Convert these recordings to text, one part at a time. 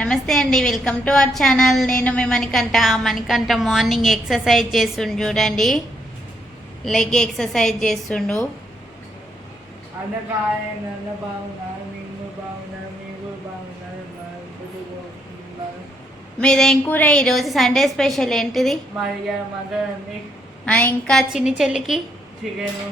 నమస్తే అండి welcome to our channel. నేను మీ మణికంఠ. మణికంఠ మార్నింగ్ ఎక్సర్సైజ్ చేస్తుండు చూడండి. లెగ్ ఎక్సర్సైజ్ చేస్తుండు. మీదేం కూర ఈరోజు? సండే స్పెషల్ ఏంటిది? ఇంకా చిన్ని చెల్లికి? చికెన్.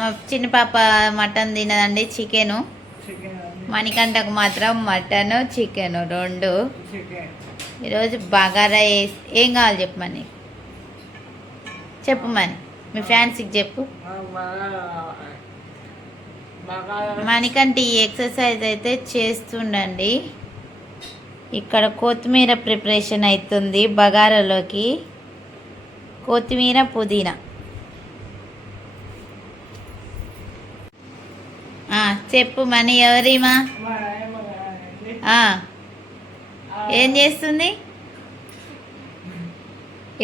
మా చిన్న పాప మటన్ తినదండి చికెను. చికెన్. అండి మణికంఠకు మాత్రం మటన్ చికెన్ రెండు. ఈరోజు బగారా వేసి ఏం కావాలి చెప్పమని చెప్పమని మీ ఫ్యాన్సీకి చెప్పు. మనకంటే ఈ ఎక్సర్సైజ్ అయితే చేస్తుండండి. ఇక్కడ కొత్తిమీర ప్రిపరేషన్ అవుతుంది బగారాలోకి. కొత్తిమీర పుదీనా. చెప్పు మనీ ఎవరిమా? ఏం చేస్తుంది?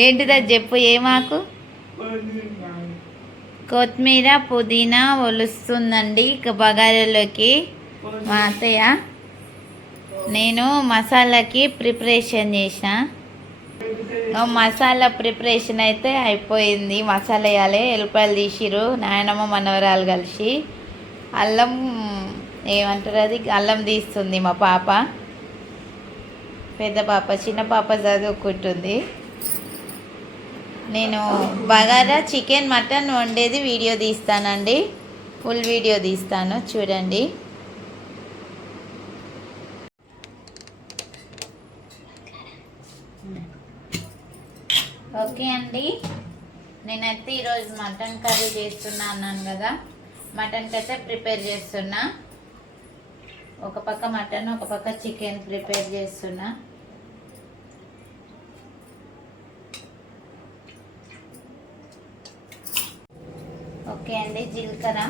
ఏంటిదో చెప్పు ఏమాకు కొత్తిమీర పుదీనా ఒలుస్తుందండి. ఇక బగారాలోకి మా అత్తయ్య. నేను మసాలాకి ప్రిపరేషన్ చేసిన. మసాలా ప్రిపరేషన్ అయితే అయిపోయింది. మసాలా వేయాలి. ఎల్లిపాయలు తీసిరు నాయనమ్మ మనవరాలు కలిసి. అల్లం ఏమంటారు అది? అల్లం తీస్తుంది మా పాప. పెద్ద పాప చిన్న పాప చదువుకుంటుంది. నేను బగారా చికెన్ మటన్ వండేది వీడియో తీస్తానండి. ఫుల్ వీడియో తీస్తాను చూడండి. ఓకే అండి. నేనైతే ఈరోజు మటన్ కర్రీ చేస్తున్నా అన్నాను కదా. మటన్కి అయితే ప్రిపేర్ చేస్తున్నా. ఒక పక్క మటన్ ఒక పక్క చికెన్ ప్రిపేర్ చేస్తున్నా. ఓకే అండి జీలకర్ర.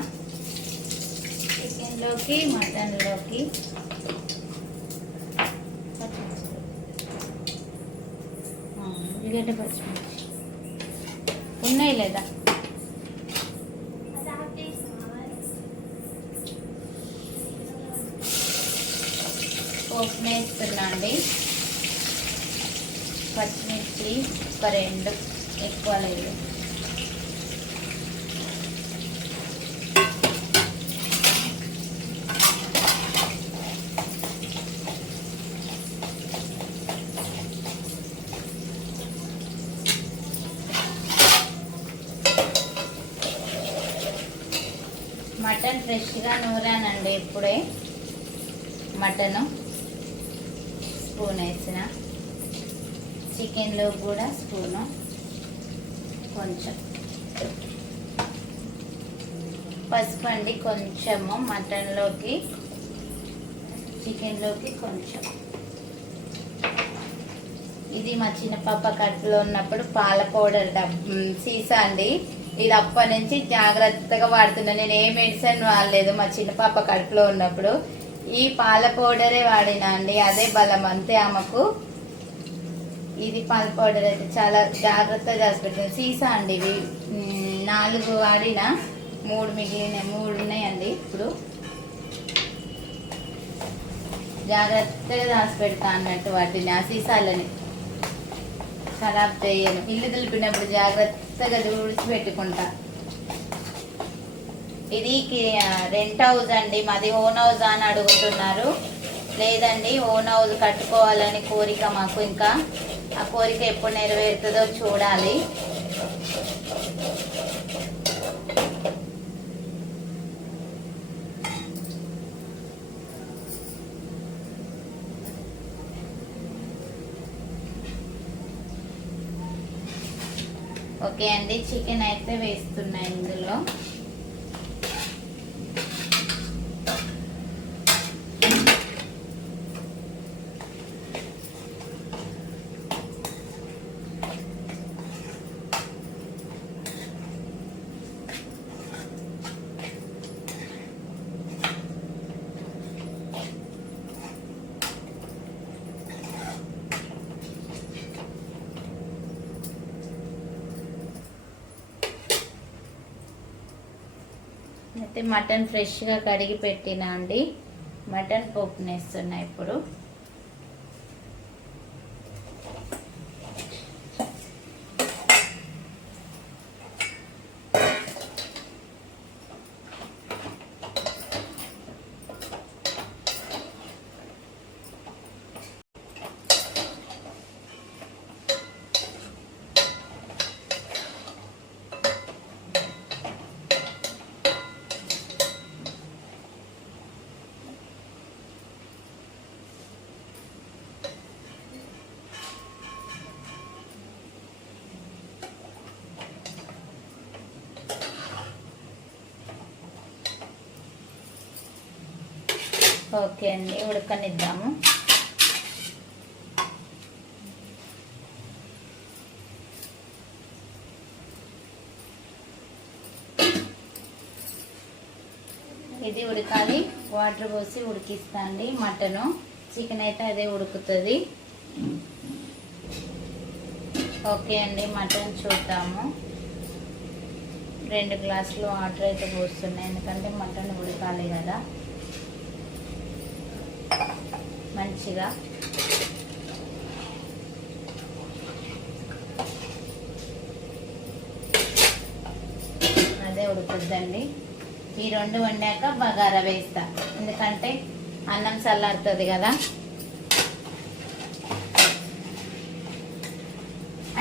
చికెన్లోకి మటన్లోకి. ఉల్లిగడ్డ పచ్చిమిర్చి. ఉన్నాయి లేదా? పోపు వేస్తున్నా అండి పచ్చిమిర్చి ఒక రెండు ఎక్కువ లేదు. మటన్ ఫ్రెష్గా నూరానండి ఇప్పుడే. మటను. స్పూన్ వేసిన. చికెన్లో కూడా స్పూను. కొంచెం. పసుపు అండి కొంచెము మటన్లోకి. చికెన్లోకి కొంచెం. ఇది మా చిన్న పాప కడుపులో ఉన్నప్పుడు పాల పౌడర్ డబ్ సీసా అండి. ఇది అప్పటి నుంచి జాగ్రత్తగా వాడుతున్నా. నేను ఏ మెడిసిన్ వాడలేదు మా చిన్న పాప కడుపులో ఉన్నప్పుడు. ఈ పాల పౌడరే వాడినా అండి అదే బలం అంతే ఆమెకు. ఇది పాల పౌడర్ అయితే చాలా జాగ్రత్తగా దాచిపెట్టింది సీసా అండి ఇవి. నాలుగు వాడిన మూడు మిగిలిన మూడు ఉన్నాయండి ఇప్పుడు. జాగ్రత్తగా దాచిపెడతా అన్నట్టు వాటిని ఆ సీసాలని. ఖరాబ్ చేయను. ఇల్లు దులిపినప్పుడు జాగ్రత్తగా తుడిచి పెట్టుకుంటా. ఇది రెంట్ హౌస్ అండి. మాది ఓన్ హౌస్ అని అడుగుతున్నారు. లేదండి ఓన్ హౌస్ కట్టుకోవాలని కోరిక మాకు ఇంకా. ఆ కోరిక ఎప్పుడు నెరవేరుతుందో చూడాలి. ఓకే అండి చికెన్ అయితే వేస్తున్నాయి ఇందులో. అయితే మటన్ ఫ్రెష్గా కడిగి పెట్టినా అండి. మటన్ పోపునేస్తున్నా ఇప్పుడు. ఓకే అండి ఉడకనిద్దాము. ఇది ఉడకాలి వాటర్ పోసి ఉడికిస్తా అండి మటను. చికెన్ అయితే అదే ఉడుకుతుంది. ఓకే అండి మటన్ చూద్దాము. రెండు గ్లాసులు వాటర్ అయితే పోస్తున్నాయి ఎందుకంటే మటన్ ఉడకాలి కదా. మంచిగా. అదే ఉడుకుద్దండి. ఈ రెండు వండాక బగారా వేస్తా. ఎందుకంటే అన్నం చల్లారుతుంది కదా.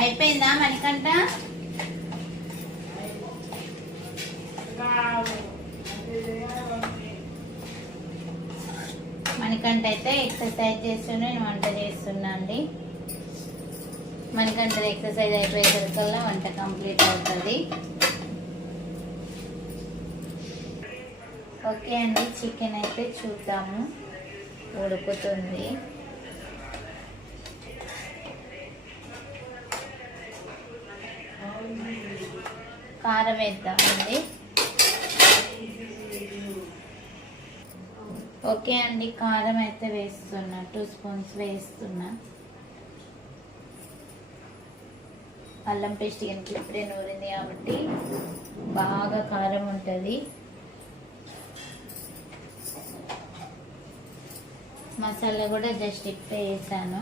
అయిపోయిందా మనకంట మణికంట అయితే ఎక్సర్సైజ్ చేస్తుండే నేను వంట చేస్తున్నా అండి మనకంట ఎక్సర్సైజ్ అయిపోయేసరికల్లా వంట కంప్లీట్ అవుతుంది. ఓకే అండి చికెన్ అయితే చూద్దాము. ఉడుకుతుంది. కారం వేద్దామండి. ఓకే అండి కారం అయితే వేస్తున్నా టూ స్పూన్స్ వేస్తున్నా. అల్లం పేస్ట్ కనుక ఇప్పుడే నూరింది కాబట్టి బాగా కారం ఉంటుంది. మసాలా కూడా జస్ట్ ఇప్పుడే వేసాను.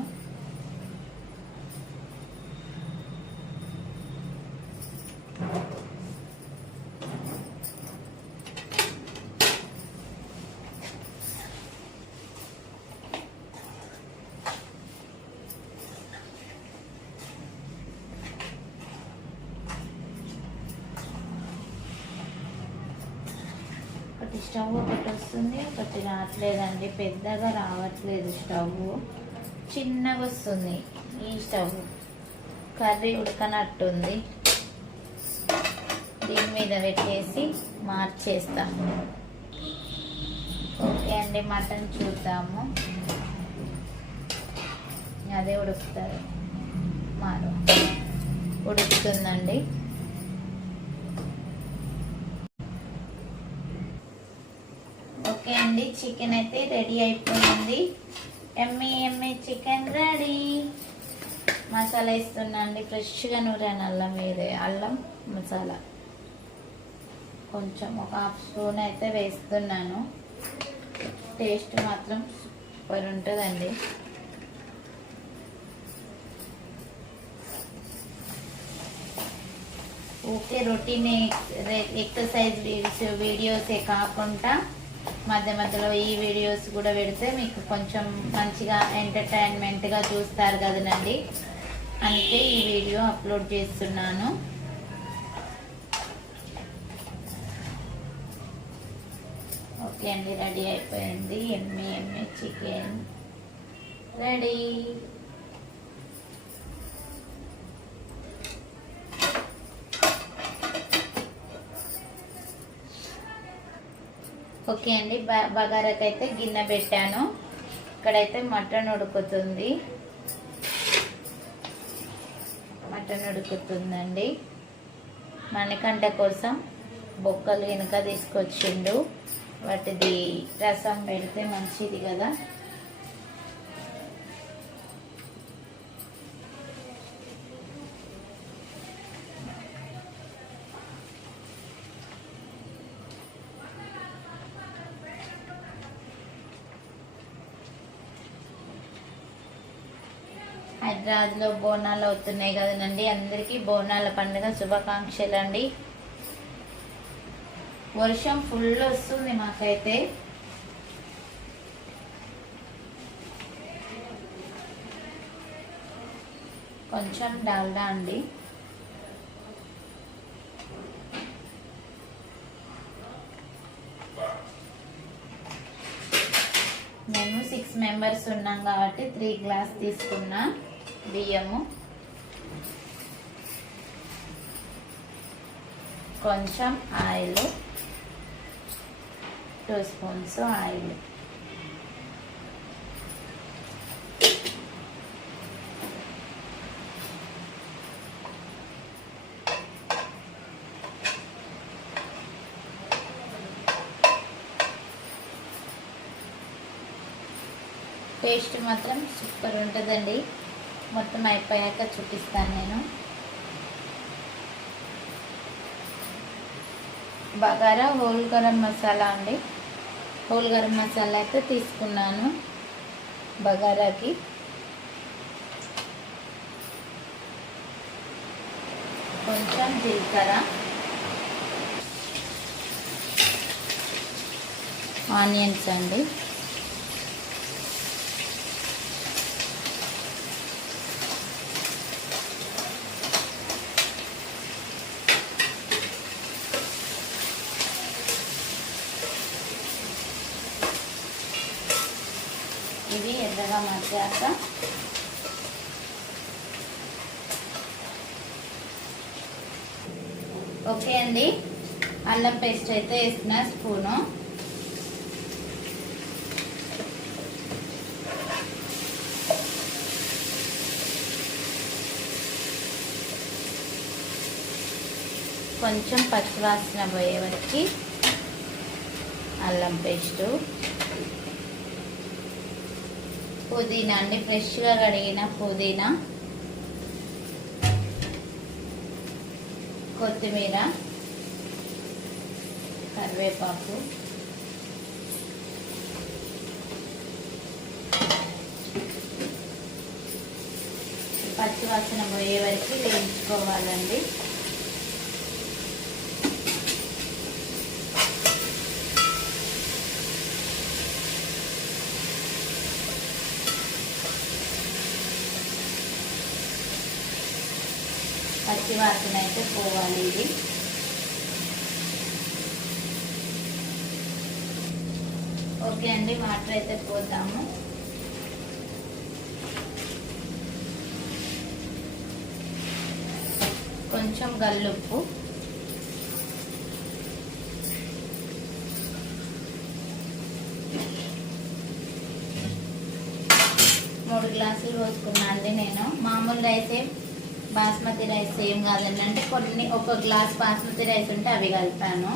స్టవ్ ఒకటి వస్తుంది ఒకటి రావట్లేదండి. పెద్దగా రావట్లేదు స్టవ్ చిన్నగా వస్తుంది ఈ స్టవ్. కర్రీ ఉడకనట్టుంది. దీని మీద పెట్టేసి మార్చేస్తాం. ఓకే అండి మటన్ చూద్దాము. అదే ఉడుకుతారు. మారు. ఉడుకుతుందండి. ఓకే అండి చికెన్ అయితే రెడీ అయిపోయింది. ఎమ్మి ఎమ్మి చికెన్ రెడీ మసాలా ఇస్తున్నా అండి ఫ్రెష్గా నూరాను అల్లం వేరే అల్లం మసాలా. కొంచెం ఒక హాఫ్ స్పూన్ అయితే వేస్తున్నాను. టేస్ట్ మాత్రం సూపర్ ఉంటుందండి. ఓకే రొటీన్ ఎక్సర్సైజ్ వీడియోసే కాకుండా మధ్య మధ్యలో ఈ వీడియోస్ కూడా పెడితే మీకు కొంచెం మంచిగా ఎంటర్టైన్మెంట్గా చూస్తారు కదనండి. అందుకే ఈ వీడియో అప్లోడ్ చేస్తున్నాను. ఓకే అండి రెడీ అయిపోయింది. ఎమ్మి ఎమ్మి చికెన్. రెడీ. ఓకే అండి. బ బగారాకి అయితే గిన్నె పెట్టాను. ఇక్కడైతే మటన్ ఉడుకుతుంది. మటన్ ఉడుకుతుందండి. మణికంట కోసం బొక్కలు వెనుక తీసుకొచ్చిండు. వాటిది రసం పెడితే మంచిది కదా. హైదరాబాద్లో బోనాలు అవుతున్నాయి కదనండి అందరికీ బోనాల పండుగ శుభాకాంక్షలు అండి వర్షం ఫుల్ వస్తుంది మాకైతే. కొంచెం డాల్డా అండి. మేము సిక్స్ మెంబర్స్ ఉన్నాం కాబట్టి త్రీ గ్లాస్ తీసుకున్నా. బియ్యము కొంచెం oil two spoons oil. Taste మాత్రం సూపర్ ఉంటుందండి. మొత్తం అయిపోయాక చూపిస్తాను నేను. బగారా? హోల్ గరం మసాలా అండి. హోల్ గరం మసాలా అయితే తీసుకున్నాను బగారాకి. కొంచెం జీలకర్ర ఆనియన్స్ అండి. బాగా మగ్గాక ఓకే అండి. అల్లం పేస్ట్ అయితే వేసిన స్పూను. కొంచెం పచ్చివాసన పోయే వచ్చి అల్లం పేస్టు. పుదీనా అండి ఫ్రెష్గా కడిగిన పుదీనా. కొత్తిమీర కరివేపాకు. పచ్చివాసన పోయే వరకు వేయించుకోవాలండి. పచ్చి వాసన అయితే పోవాలి. ఇది ఓకే అండి వాటర్ అయితే పోతాము. కొంచెం గల్లుప్పు. మూడు గ్లాసులు పోసుకున్నా అండి నేను. మామూలుగా అయితే బాస్మతి రైస్ ఏం కాదండి. అంటే కొన్ని ఒక గ్లాస్ బాస్మతి రైస్ ఉంటే అవి కలిపాను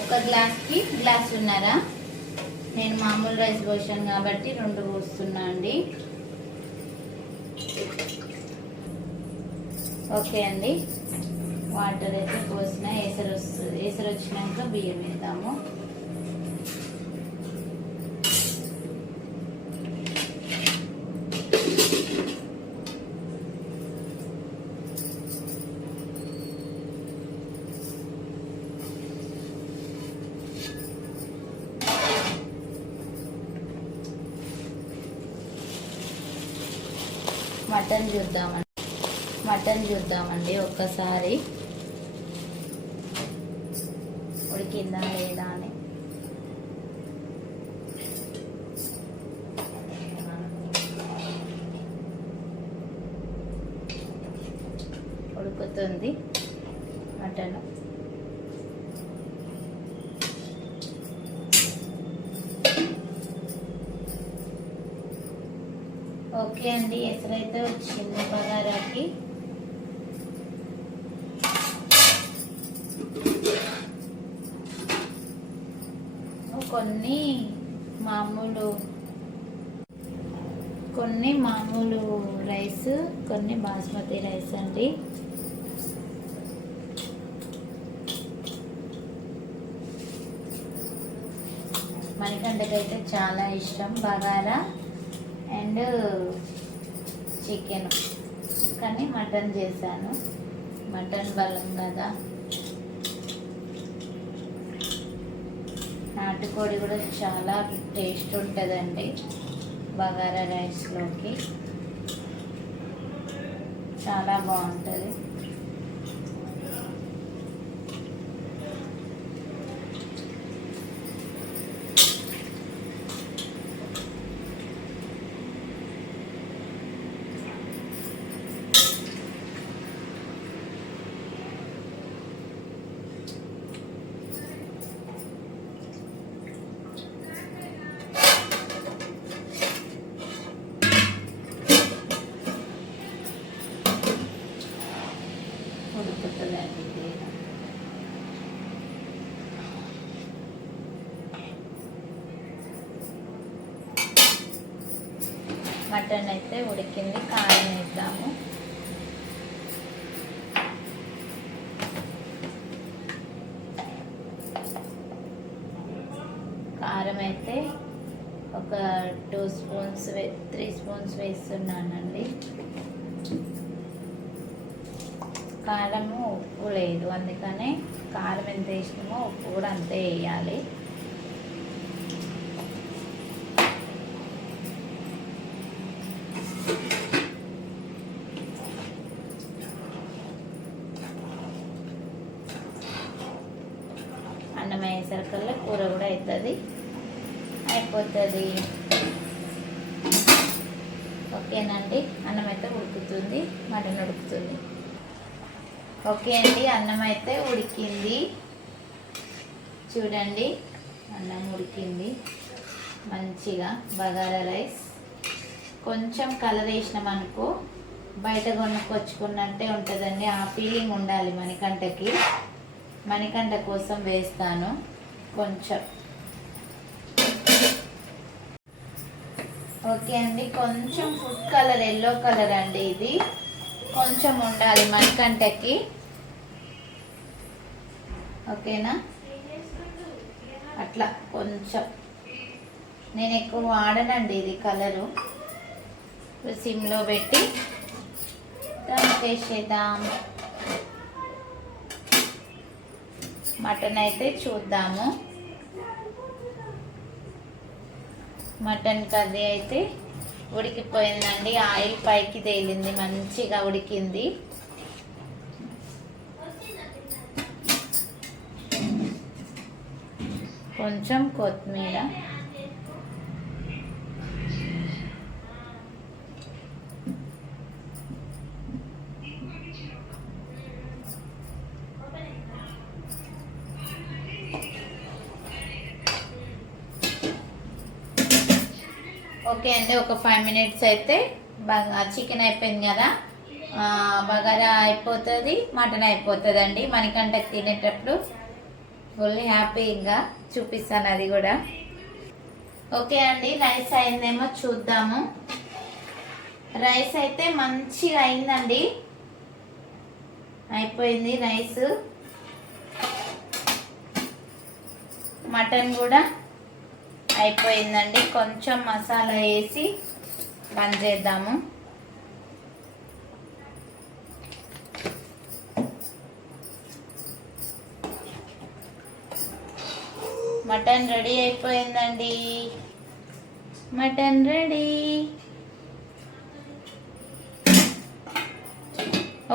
ఒక గ్లాస్కి గ్లాస్ ఉన్నారా నేను మామూలు రైస్ పోసాను కాబట్టి రెండు పోస్తున్నా అండి. ఓకే అండి. వాటర్ అయితే పోసిన ఏసరు వస్తుంది ఏసరు వచ్చినాక బియ్యం వేద్దాము. మటన్ చూద్దామండి మటన్ చూద్దామండి ఒక్కసారి ఉడికిందా లేదా అని ఉడుకుతుంది మటన్ ఓకే అండి ఎసరైతే వచ్చింది బగారాకి కొన్ని మామూలు కొన్ని మామూలు రైస్ కొన్ని బాస్మతి రైస్ అండి. మణికండకైతే చాలా ఇష్టం బగారా. అండ్ చికెన్ కానీ మటన్ చేశాను. మటన్ బలం కదా. నాటుకోడి కూడా చాలా టేస్ట్ ఉంటుందండి బగారా రైస్లోకి. చాలా బాగుంటుంది. మటన్ అయితే ఉడికింది కారం వేద్దాము. కారం అయితే ఒక టూ స్పూన్స్ వే త్రీ స్పూన్స్ వేస్తున్నానండి. కారము ఉప్పు లేదు అందుకనే కారం ఎంత వేసినామో ఉప్పు కూడా అంతే వేయాలి. అన్నం వేసరికల్లా కూర కూడా అవుతుంది. అయిపోతుంది. ఓకేనండి? అన్నం అయితే ఉడుకుతుంది మటన్ ఉడుకుతుంది. ఓకే అండి అన్నం అయితే ఉడికింది. చూడండి అన్నం ఉడికింది. మంచిగా బగారా రైస్. కొంచెం కలర్ వేసినాం అనుకో బయట కొనుక్కొచ్చుకున్నట్టే ఉంటుందండి. ఆ ఫీలింగ్ ఉండాలి మణికంటకి మణికంట కోసం వేస్తాను. కొంచెం. ఓకే అండి కొంచెం ఫుడ్ కలర్ ఎల్లో కలర్ అండి ఇది. కొంచెం ఉండాలి మణికంటకి ఓకేనా? అట్లా కొంచెం. నేను ఎక్కువ వాడనండి ఇది కలరు. సిమ్లో పెట్టి వేసేద్దాం మటన్ అయితే చూద్దాము. మటన్ కర్రీ అయితే ఉడికిపోయిందండి. ఆయిల్ పైకి తేలింది మంచిగా ఉడికింది. కొంచెం కొత్తిమీర. ఓకే ఒక ఫైవ్ మినిట్స్ అయితే బాగా చికెన్ అయిపోయింది కదా. బగారా అయిపోతుంది మటన్ అయిపోతుంది అండి మనకంటకి తినేటప్పుడు ఫుల్ హ్యాపీగా చూపిస్తాను అది కూడా. ఓకే అండి రైస్ అయిందేమో చూద్దాము. రైస్ అయితే మంచిగా అయిందండి. అయిపోయింది రైస్. మటన్ కూడా అయిపోయిందండి. కొంచెం మసాలా వేసి బంద్ చేద్దాము. మటన్ రెడీ అయిపోయిందండి. Mutton ready.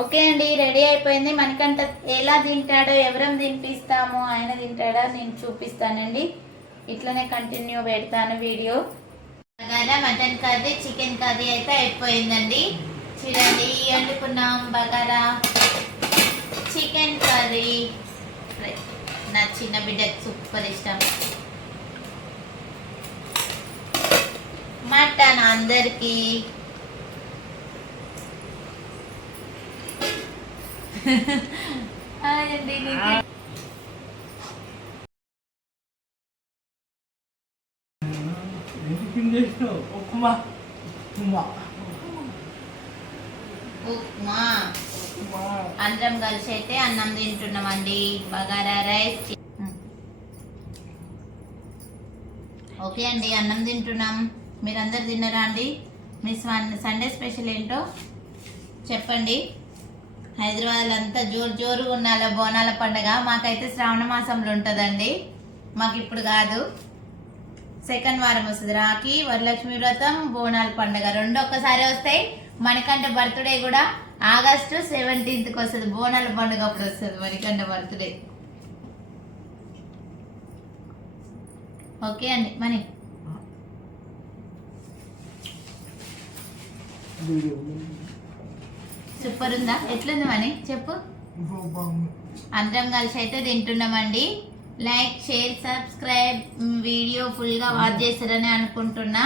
ఓకే అండి రెడీ అయిపోయింది. మనకంట ఎలా తింటాడో ఎవరం తినిపిస్తామో ఆయన తింటాడా నేను చూపిస్తానండి. ఇట్లనే కంటిన్యూ పెడతాను video mutton curry chicken curry అయితే అయిపోయిందండి. చూడండి వండుకున్నాం బగారా. చికెన్ కర్రీ నా చిన్న బిడ్డకి సూపర్ ఇష్టం. మటన్ అందరికి. అదండి ఉప్మా ఉప్మా ఉప్మా అందరం కలిసి అయితే అన్నం తింటున్నామండి. బగారా రైస్ ఓకే అండి అన్నం తింటున్నాం. మీరందరు తిన్నారా అండి? మీ సండే స్పెషల్ ఏంటో చెప్పండి. హైదరాబాద్ అంతా జోరు జోరుగా ఉన్నాల బోనాల పండగ. మాకైతే శ్రావణ మాసంలో ఉంటుందండి. మాకు ఇప్పుడు కాదు. సెకండ్ వారం వస్తుంది. రాఖీ వరలక్ష్మి వ్రతం బోనాల పండగ రెండు ఒక్కసారి వస్తాయి. మనకంటే బర్త్డే కూడా ఆగస్టు సెవెంటీన్త్కి వస్తుంది. బోనాల పండుగ అప్పుడు వస్తుంది మనకంటే బర్త్డే ఓకే అండి మనీ సూపర్ ఉందా? ఎట్లుంది మనీ చెప్పు. అందరం కలిసి అయితే తింటున్నామండి. లైక్ షేర్ సబ్స్క్రైబ్ వీడియో ఫుల్గా వాచ్ చేస్తారని అనుకుంటున్నా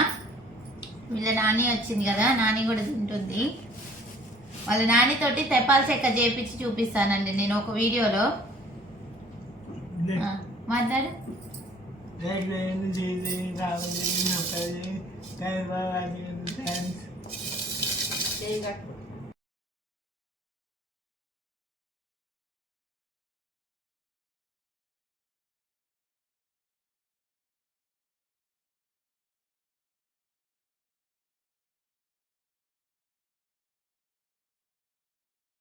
వీళ్ళ నాని వచ్చింది కదా నాని కూడా తింటుంది వాళ్ళ నానితోటి తెపాల చెక్క చేపించి చూపిస్తానండి నేను ఒక వీడియోలో మాట్లాడు చేయి